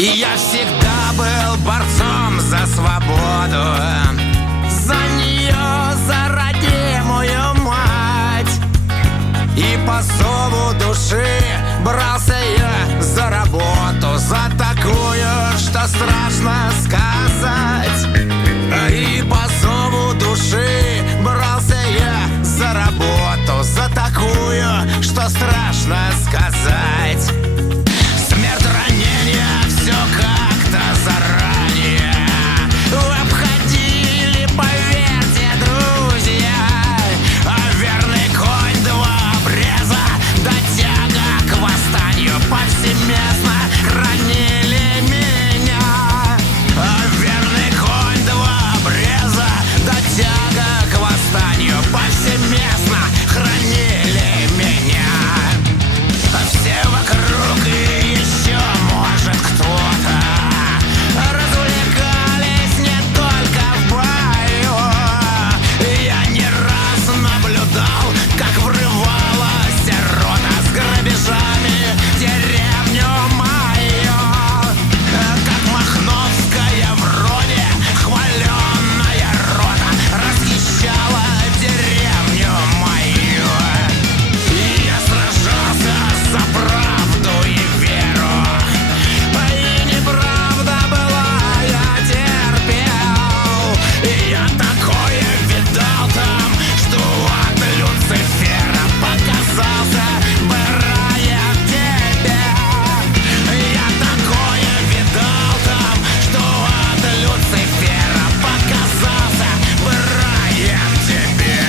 И я всегда был борцом за свободу, за нее, за родимую мать. И по зову души брался я за работу, за такую, что страшно сказать. И по зову души брался я за работу, за такую, что страшно сказать. Смерть, ранения, все как-то заранее обходили, поверьте, друзья. А верный конь, два обреза, да тяга к восстанию повсеместно хранили меня. А верный конь, два обреза, да тяга к восстанию повсеместно хранили меня. А все вокруг и еще, может, кто-то развлекались не только в бою. Я не раз наблюдал, как врывалась рота с грабежами в деревню мою. Как Махновская вроде хваленная рота расхищала деревню мою. И я сражался за правду и веру, и неправда была, я терпел. И я такое видал там, что от Люцифера показался бы раем тебе. Я такое видал там, что от Люцифера показался бы раем тебе.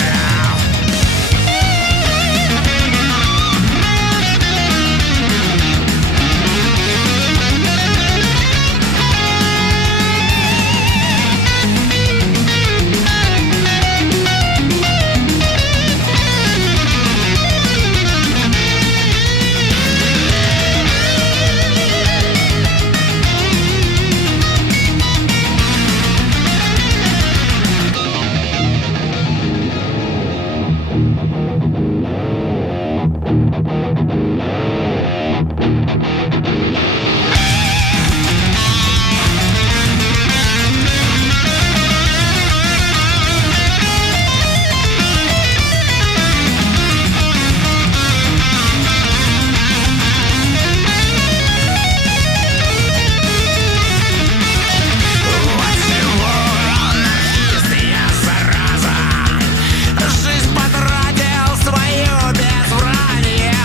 Жизнь потратил свою без вранья.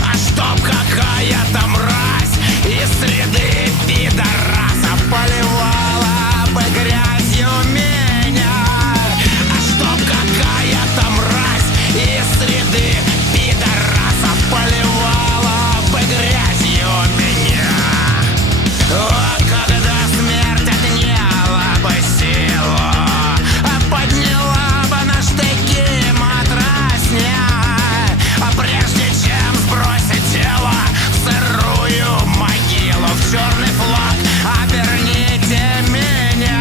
А чтоб какая-то мразь из среды пидорасов поливала бы грязью меня. А чтоб какая-то мразь из среды пидорасов поливала бы грязью меня. А когда смерть отняла бы силу, подняла бы на штыки матрасня. А прежде чем сбросить тело в сырую могилу, в черный флаг оберните меня.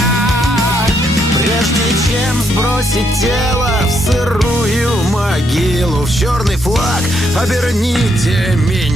Прежде чем сбросить тело в сырую могилу, в черный флаг оберните меня.